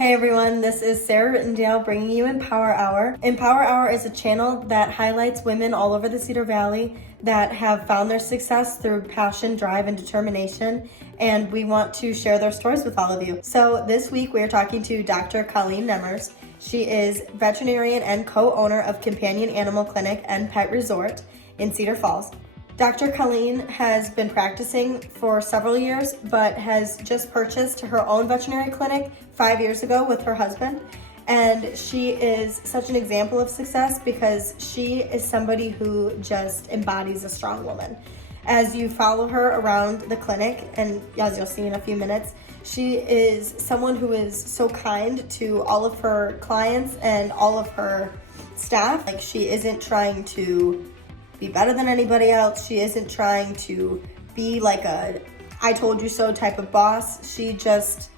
Hey everyone, this is Sarah Rittendale bringing you Empower Hour. Empower Hour is a channel that highlights women all over the Cedar Valley that have found their success through passion, drive, and determination, and we want to share their stories with all of you. So this week we are talking to Dr. Colleen Nemmers. She is veterinarian and co-owner of Companion Animal Clinic and Pet Resort in Cedar Falls. Dr. Colleen has been practicing for several years, but has just purchased her own veterinary clinic 5 years ago with her husband. And she is such an example of success because she is somebody who just embodies a strong woman. As you follow her around the clinic, and as you'll see in a few minutes, she is someone who is so kind to all of her clients and all of her staff. Like, she isn't trying to be better than anybody else. She isn't trying to be like a I told you so type of boss. She just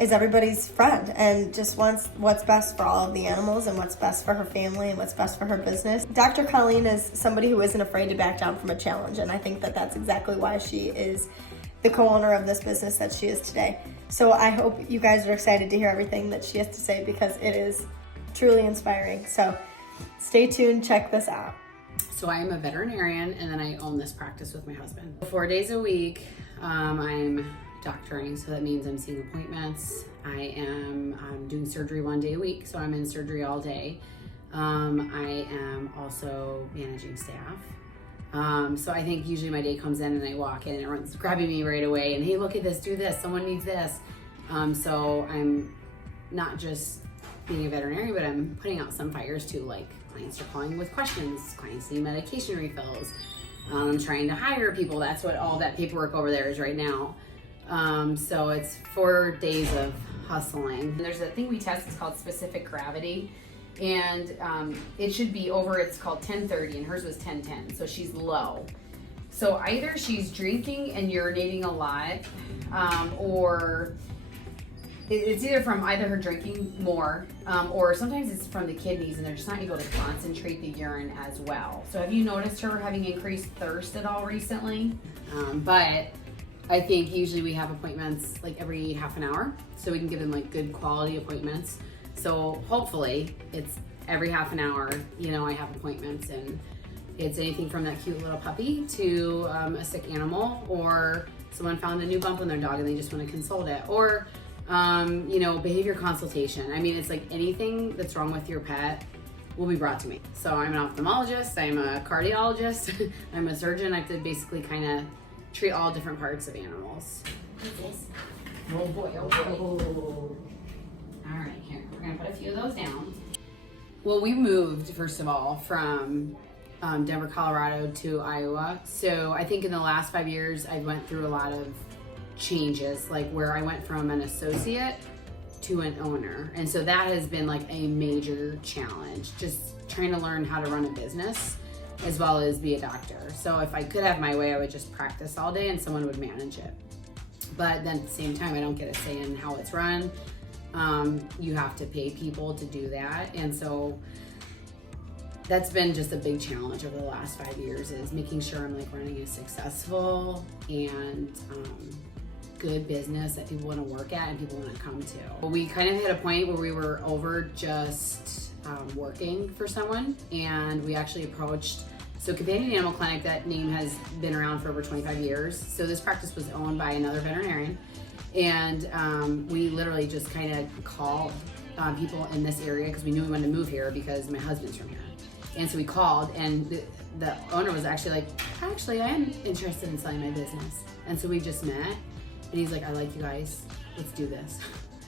is everybody's friend and just wants what's best for all of the animals and what's best for her family and what's best for her business. Dr. Colleen is somebody who isn't afraid to back down from a challenge, and I think that that's exactly why she is the co-owner of this business that she is today. So I hope you guys are excited to hear everything that she has to say because it is truly inspiring. So stay tuned, check this out. So I am a veterinarian, and then I own this practice with my husband. 4 days a week, I'm doctoring, so that means I'm seeing appointments. I'm doing surgery 1 day a week, so I'm in surgery all day. I am also managing staff. So I think usually my day comes in and I walk in and everyone's grabbing me right away and, hey, look at this, do this, someone needs this. So I'm not just being a veterinarian, but I'm putting out some fires too, like clients are calling with questions, clients need medication refills. I'm trying to hire people. That's what all that paperwork over there is right now. So it's 4 days of hustling. And there's a thing we test, it's called specific gravity. And it should be over, it's called 1030, and hers was 1010, so she's low. So either she's drinking and urinating a lot, or it's either from either her drinking more, or sometimes it's from the kidneys and they're just not able to concentrate the urine as well. So have you noticed her having increased thirst at all recently? But I think usually we have appointments like every half an hour, so we can give them like good quality appointments. So hopefully it's every half an hour, I have appointments, and it's anything from that cute little puppy to a sick animal, or someone found a new bump on their dog and they just want to consult it, or behavior consultation. I mean, it's like anything that's wrong with your pet will be brought to me. So I'm an ophthalmologist, I'm a cardiologist, I'm a surgeon. I have to basically kind of treat all different parts of animals. What's this? Oh boy, oh boy. All right, here, we're gonna put a few of those down. Well, we moved, first of all, from Denver, Colorado to Iowa. So I think in the last 5 years, I went through a lot of changes, like where I went from an associate to an owner. And so that has been like a major challenge, just trying to learn how to run a business as well as be a doctor. So if I could have my way, I would just practice all day and someone would manage it. But then at the same time, I don't get a say in how it's run. You have to pay people to do that. And so that's been just a big challenge over the last 5 years, is making sure I'm like running a successful and good business that people want to work at and people want to come to. We kind of hit a point where we were over just working for someone, and we actually approached, so Companion Animal Clinic, that name has been around for over 25 years. So this practice was owned by another veterinarian, and we literally just kind of called people in this area because we knew we wanted to move here because my husband's from here. And so we called, and the owner was actually like, actually, I am interested in selling my business. And so we just met, and he's like, I like you guys, let's do this.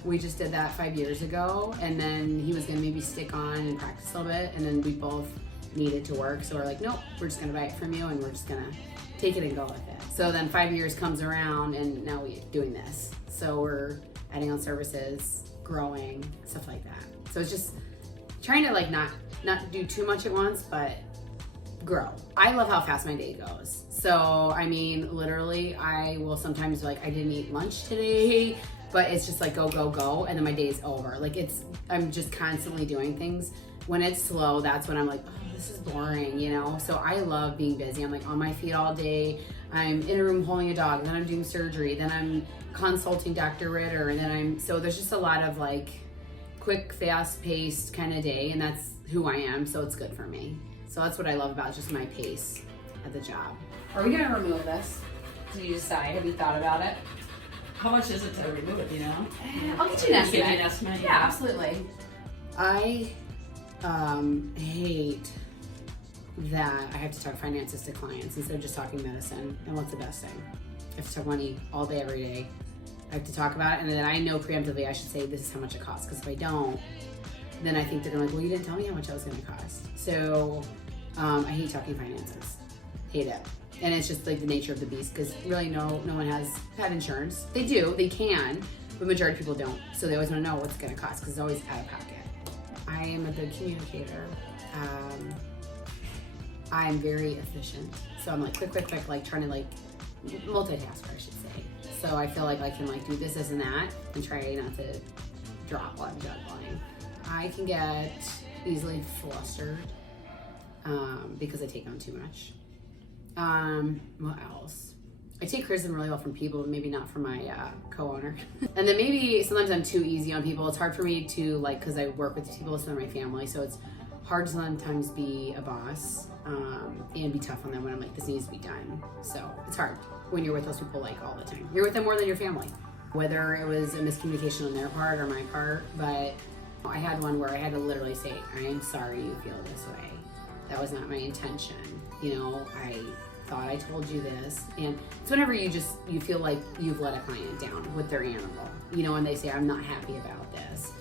We just did that 5 years ago, and then he was gonna maybe stick on and practice a little bit, and then we both needed to work, so we're like, nope, we're just gonna buy it from you, and we're just gonna take it and go with it. So then 5 years comes around, and now we're doing this. So we're adding on services, growing, stuff like that. So it's just trying to like not do too much at once, but grow. I love how fast my day goes. So, I mean, literally, I will sometimes like, I didn't eat lunch today, but it's just like go, go, go, and then my day's over. Like I'm just constantly doing things. When it's slow, that's when I'm like, oh, this is boring, So I love being busy. I'm like on my feet all day. I'm in a room holding a dog, then I'm doing surgery, then I'm consulting Dr. Ritter, and then so there's just a lot of like quick, fast-paced kind of day, and that's who I am, so it's good for me. So that's what I love about just my pace at the job. Are we gonna remove this? Did you decide? Have you thought about it? How much is it to remove it, you know? I'll get you an estimate. Give you an estimate? Yeah, absolutely. I hate that I have to talk finances to clients instead of just talking medicine and what's the best thing. I have to talk money all day, every day. I have to talk about it, and then I know preemptively I should say this is how much it costs, because if I don't, then I think they're gonna be like, well, you didn't tell me how much it was gonna cost. So I hate talking finances, hate it. And it's just like the nature of the beast, because really no one has pet insurance. They do, they can, but majority of people don't. So they always wanna know what's it gonna cost, because it's always out of pocket. I am a good communicator. I'm very efficient. So I'm like quick, like trying to like multitask, I should say. So I feel like I can like do this and that and try not to drop while I'm juggling. I can get easily flustered because I take on too much. What else? I take criticism really well from people, but maybe not from my co-owner. And then maybe sometimes I'm too easy on people. It's hard for me to like, because I work with people, so they're my family, so it's hard to sometimes be a boss and be tough on them when I'm like, this needs to be done. So it's hard when you're with those people like all the time. You're with them more than your family. Whether it was a miscommunication on their part or my part, but I had one where I had to literally say, I am sorry you feel this way. That was not my intention. You know, I thought I told you this. And it's whenever you feel like you've let a client down with their animal, you know, and they say, I'm not happy about this.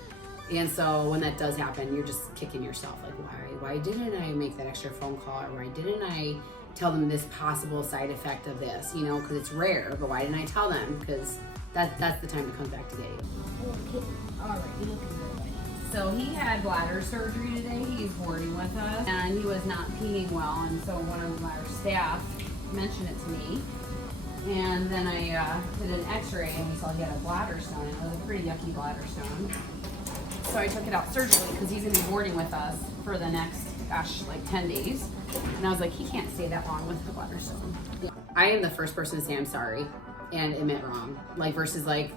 And so when that does happen, you're just kicking yourself, like, why didn't I make that extra phone call, or why didn't I tell them this possible side effect of this, you know, because it's rare, but why didn't I tell them? Because that's the time it comes back to get you. All right, you're looking good. So he had bladder surgery today. He's boarding with us, and he was not peeing well, and so one of our staff mentioned it to me. And then I did an x-ray, and we saw he had a bladder stone, and it was a pretty yucky bladder stone. So I took it out surgically because he's gonna be boarding with us for the next, like 10 days. And I was like, he can't stay that long with the bladder stone. I am the first person to say I'm sorry and admit wrong, like versus like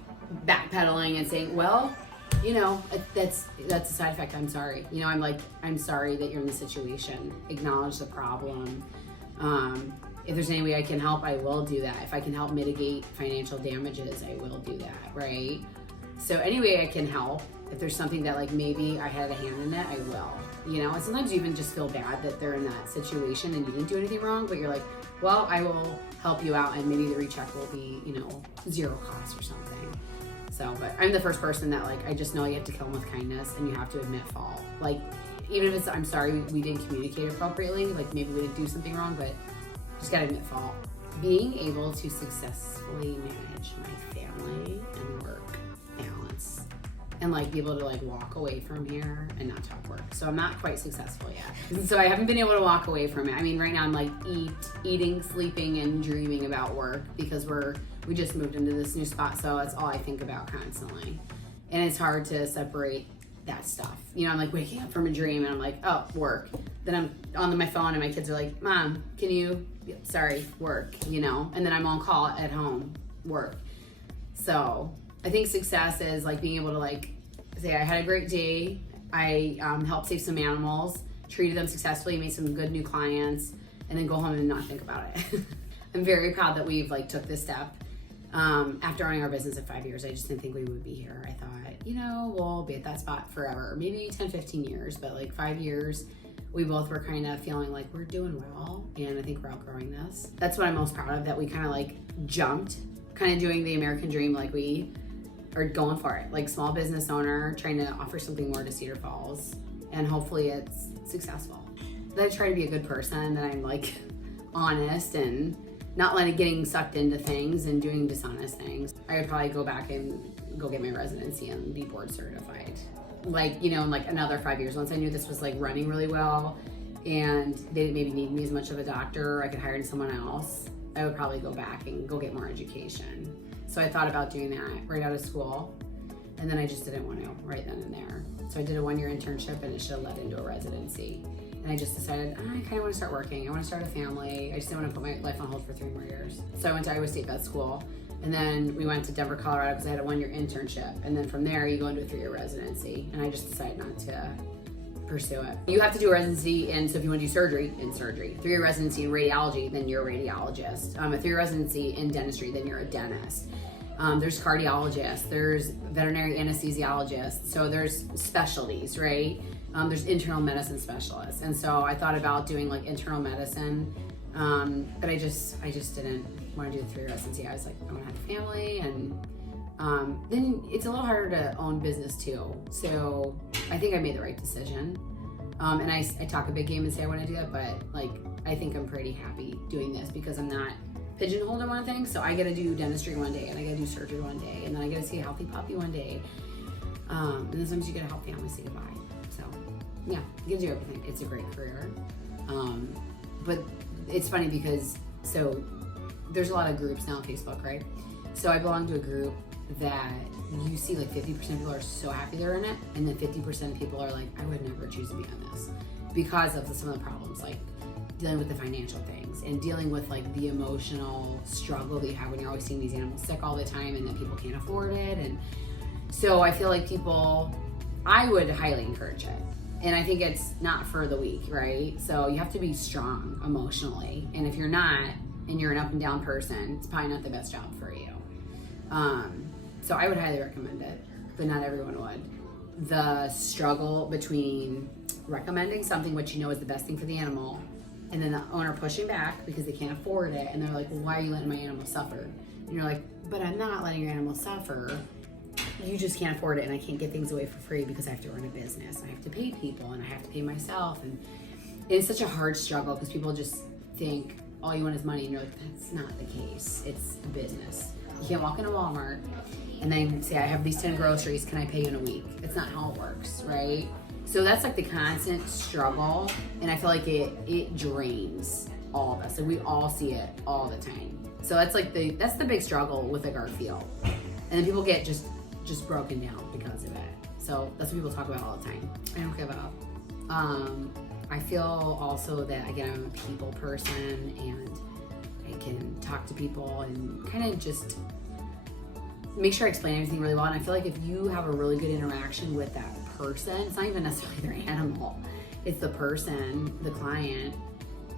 backpedaling and saying, well, you know, that's a side effect. I'm sorry. You know, I'm sorry that you're in this situation. Acknowledge the problem. If there's any way I can help, I will do that. If I can help mitigate financial damages, I will do that, right? So any way I can help, if there's something that like maybe I had a hand in it, I will. You know, and sometimes you even just feel bad that they're in that situation and you didn't do anything wrong, but you're like, well, I will help you out, and maybe the recheck will be, you know, zero cost or something. So, but I'm the first person that like, I just know you have to kill them with kindness and you have to admit fault. Like, even if it's, I'm sorry, we didn't communicate appropriately, like maybe we didn't do something wrong, but just gotta admit fault. Being able to successfully manage my family and work balance, and like be able to like walk away from here and not talk work. So I'm not quite successful yet. So I haven't been able to walk away from it. I mean, right now I'm like eating, sleeping, and dreaming about work because we just moved into this new spot. So that's all I think about constantly. And it's hard to separate that stuff. You know, I'm like waking up from a dream and I'm like, oh, work. Then I'm on my phone and my kids are like, Mom, sorry, work, you know? And then I'm on call at home, work. So I think success is like being able to like say, I had a great day. I helped save some animals, treated them successfully, made some good new clients, and then go home and not think about it. I'm very proud that we've like took this step. After owning our business at 5 years, I just didn't think we would be here. I thought, you know, we'll be at that spot forever, maybe 10, 15 years, but like 5 years, we both were kind of feeling like we're doing well, and I think we're outgrowing this. That's what I'm most proud of, that we kind of like jumped, kind of doing the American dream, like we are going for it, like small business owner, trying to offer something more to Cedar Falls, and hopefully it's successful. That I try to be a good person, that I'm like honest and not getting sucked into things and doing dishonest things. I would probably go back and go get my residency and be board certified. Like, you know, in like another 5 years, once I knew this was like running really well and they didn't maybe need me as much of a doctor, or I could hire someone else, I would probably go back and go get more education. So I thought about doing that right out of school, and then I just didn't want to right then and there. So I did a 1-year internship, and it should have led into a residency. and I just decided I kind of want to start working. I want to start a family. I just didn't want to put my life on hold for 3 more years. So I went to Iowa State Vet School, and then we went to Denver, Colorado because I had a 1-year internship. And then from there, you go into a 3-year residency, and I just decided not to pursue it. You have to do a residency in, so if you want to do surgery, in surgery. 3-year residency in radiology, then you're a radiologist. A 3-year residency in dentistry, then you're a dentist. There's cardiologists, there's veterinary anesthesiologists, so there's specialties, right? There's internal medicine specialists. And so I thought about doing like internal medicine, but I just didn't want to do the 3-year residency. I was like, I want to have a family, and then it's a little harder to own business too. So I think I made the right decision. And I talk a big game and say I want to do that, but like, I think I'm pretty happy doing this because I'm not pigeonholed in one thing. So I get to do dentistry one day, and I get to do surgery one day, and then I get to see a healthy puppy one day. And then sometimes you get to help families say goodbye. So yeah, you get to do everything. It's a great career. But it's funny because, so there's a lot of groups now on Facebook, right? So I belong to a group that you see like 50% of people are so happy they're in it, and then 50% of people are like, I would never choose to be on this because of some of the problems, like dealing with the financial things and dealing with like the emotional struggle that you have when you're always seeing these animals sick all the time and then people can't afford it. And so I feel like I would highly encourage it. And I think it's not for the weak, right? So you have to be strong emotionally. And if you're not, and you're an up and down person, it's probably not the best job for you. So I would highly recommend it, but not everyone would. The struggle between recommending something which you know is the best thing for the animal, and then the owner pushing back because they can't afford it, and they're like, well, why are you letting my animal suffer? And you're like, but I'm not letting your animal suffer. You just can't afford it, and I can't get things away for free because I have to run a business. I have to pay people, and I have to pay myself. And it's such a hard struggle because people just think all you want is money, and you're like, that's not the case. It's business. You can't walk into Walmart and then say, I have these 10 groceries, can I pay you in a week? It's not how it works, right? So that's like the constant struggle, and I feel like it drains all of us. So we all see it all the time. So that's like that's the big struggle with like our field. And then people get just broken down because of it. So that's what people talk about all the time. I don't give up. I feel also that, again, I'm a people person, and I can talk to people and kind of just make sure I explain everything really well. And I feel like if you have a really good interaction with that person, it's not even necessarily their animal, it's the person, the client,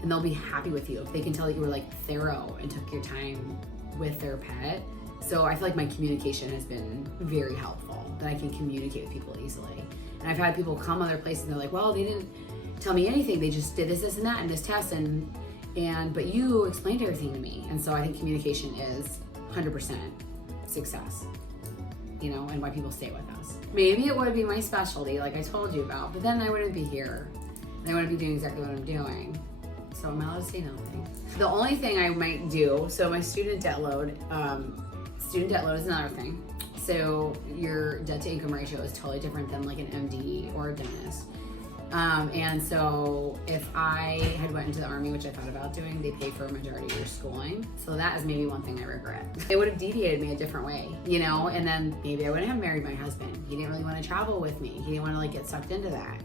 and they'll be happy with you if they can tell that you were like thorough and took your time with their pet. So I feel like my communication has been very helpful, that I can communicate with people easily. And I've had people come other places and they're like, well, they didn't tell me anything. They just did this, and that, and this test, but you explained everything to me. And so I think communication is 100% success, and why people stay with us. Maybe it would be my specialty, like I told you about, but then I wouldn't be here. And I wouldn't be doing exactly what I'm doing. So I'm allowed to say nothing. The only thing I might do, so my student debt load is another thing. So your debt to income ratio is totally different than like an MD or a dentist. And so if I had went into the Army, which I thought about doing, they pay for a majority of your schooling. So that is maybe one thing I regret. It would have deviated me a different way, and then maybe I wouldn't have married my husband. He didn't really want to travel with me. He didn't want to like get sucked into that.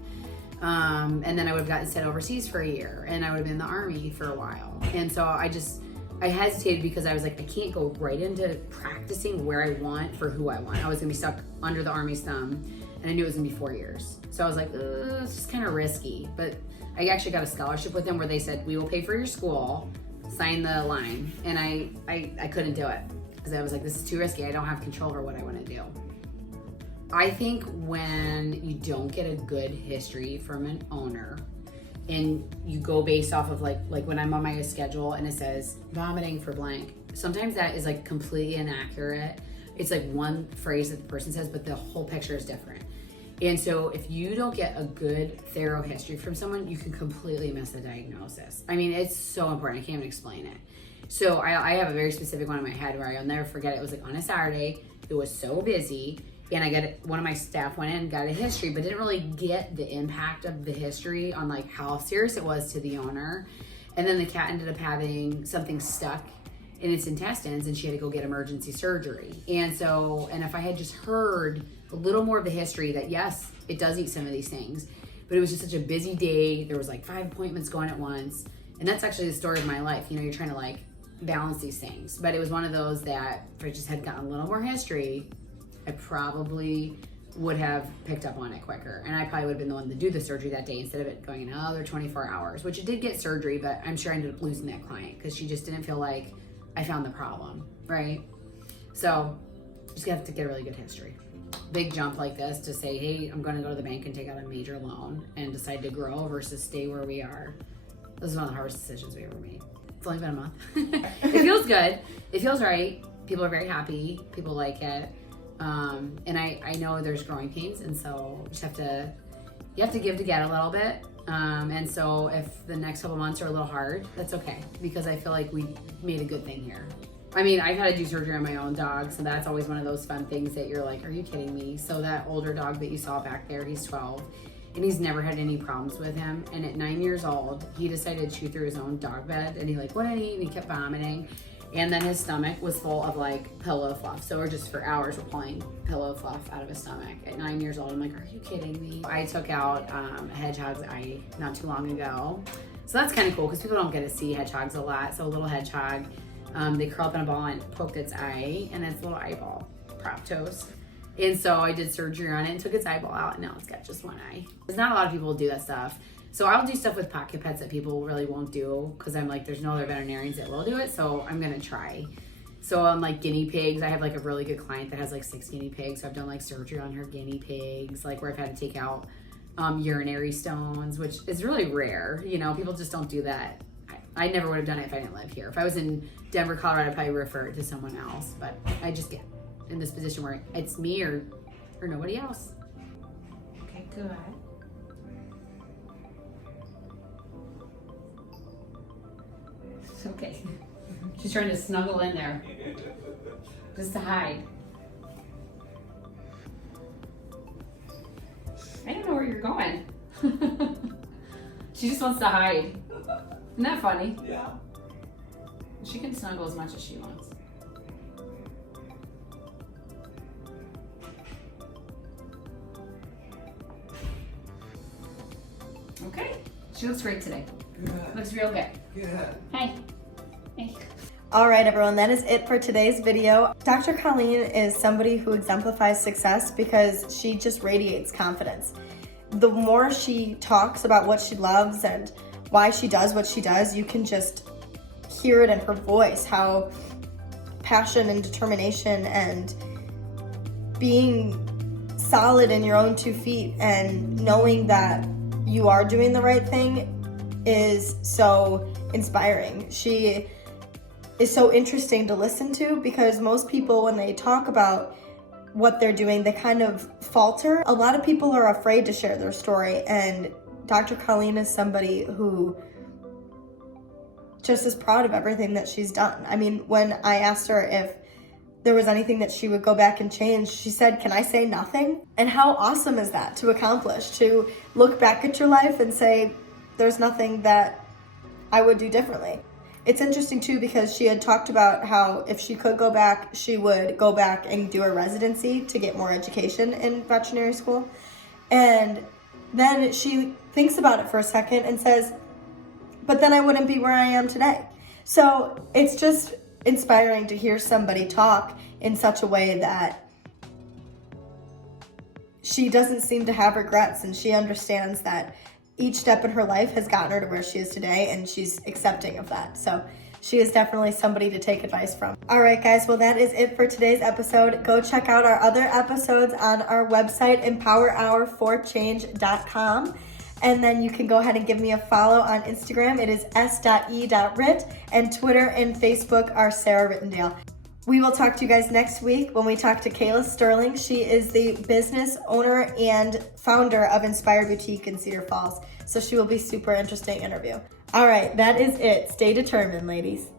And then I would have gotten sent overseas for a year, and I would have been in the Army for a while. And so I hesitated because I was like, I can't go right into practicing where I want for who I want. I was gonna be stuck under the Army's thumb, and I knew it was gonna be 4 years. So I was like, it's just kind of risky. But I actually got a scholarship with them where they said, we will pay for your school, sign the line. And I couldn't do it because I was like, this is too risky. I don't have control over what I wanna do. I think when you don't get a good history from an owner, and you go based off of like when I'm on my schedule and it says vomiting for blank, sometimes that is like completely inaccurate. It's like one phrase that the person says, but the whole picture is different. And so if you don't get a good, thorough history from someone, you can completely miss the diagnosis. I mean, it's so important. I can't even explain it. So I have a very specific one in my head where I'll never forget. It was like on a Saturday. It was so busy. And one of my staff went in and got a history, but didn't really get the impact of the history on like how serious it was to the owner. And then the cat ended up having something stuck in its intestines, and she had to go get emergency surgery. And if I had just heard a little more of the history that yes, it does eat some of these things, but it was just such a busy day. There was like 5 appointments going at once. And that's actually the story of my life. You know, you're trying to like balance these things. But it was one of those that if I just had gotten a little more history, I probably would have picked up on it quicker. And I probably would have been the one to do the surgery that day instead of it going another 24 hours, which it did get surgery, but I'm sure I ended up losing that client because she just didn't feel like I found the problem, right? So just have to get a really good history. Big jump like this to say, hey, I'm going to go to the bank and take out a major loan and decide to grow versus stay where we are. This is one of the hardest decisions we ever made. It's only been a month. It feels good. It feels right. People are very happy. People like it. And I know there's growing pains, and so you have to give to get a little bit. And so if the next couple months are a little hard, that's okay, because I feel like we made a good thing here. I mean, I've had to do surgery on my own dog, so that's always one of those fun things that you're like, are you kidding me? So that older dog that you saw back there, he's 12, and he's never had any problems with him. And at 9 years old, he decided to chew through his own dog bed, and he like wouldn't eat, and he kept vomiting. And then his stomach was full of like pillow fluff. So we're just for hours we're pulling pillow fluff out of his stomach. At 9 years old, I'm like, are you kidding me? I took out a hedgehog's eye not too long ago. So that's kind of cool because people don't get to see hedgehogs a lot. So a little hedgehog, they curl up in a ball and poked its eye, and its little eyeball proptos. And so I did surgery on it and took its eyeball out, and now it's got just one eye. There's not a lot of people who do that stuff. So I'll do stuff with pocket pets that people really won't do because I'm like, there's no other veterinarians that will do it, so I'm gonna try. So on like guinea pigs, I have like a really good client that has like 6 guinea pigs. So I've done like surgery on her guinea pigs, like where I've had to take out urinary stones, which is really rare. You know, people just don't do that. I never would have done it if I didn't live here. If I was in Denver, Colorado, I'd probably refer it to someone else. But I just get in this position where it's me or nobody else. Okay, good. It's okay. She's trying to snuggle in there. Just to hide. I don't know where you're going. She just wants to hide. Isn't that funny? Yeah. She can snuggle as much as she wants. Okay. She looks great today. Good. Looks real good. Good. Hey. Hey. All right, everyone, that is it for today's video. Dr. Colleen is somebody who exemplifies success because she just radiates confidence. The more she talks about what she loves and why she does what she does, you can just hear it in her voice, how passion and determination and being solid in your own 2 feet and knowing that you are doing the right thing is so inspiring. She is so interesting to listen to because most people, when they talk about what they're doing, they kind of falter. A lot of people are afraid to share their story, and Dr. Colleen is somebody who just is proud of everything that she's done. I mean, when I asked her if there was anything that she would go back and change, she said, can I say nothing? And how awesome is that to accomplish, to look back at your life and say, there's nothing that I would do differently. It's interesting too because she had talked about how if she could go back, she would go back and do a residency to get more education in veterinary school. And then she thinks about it for a second and says, but then I wouldn't be where I am today. So it's just inspiring to hear somebody talk in such a way that she doesn't seem to have regrets, and she understands that each step in her life has gotten her to where she is today, and she's accepting of that. So she is definitely somebody to take advice from. All right, guys, well, that is it for today's episode. Go check out our other episodes on our website, empowerhour4change.com. And then you can go ahead and give me a follow on Instagram. It is s.e.rit, and Twitter and Facebook are Sarah Rittendale. We will talk to you guys next week when we talk to Kayla Sterling. She is the business owner and founder of Inspire Boutique in Cedar Falls. So she will be super interesting interview. All right, that is it. Stay determined, ladies.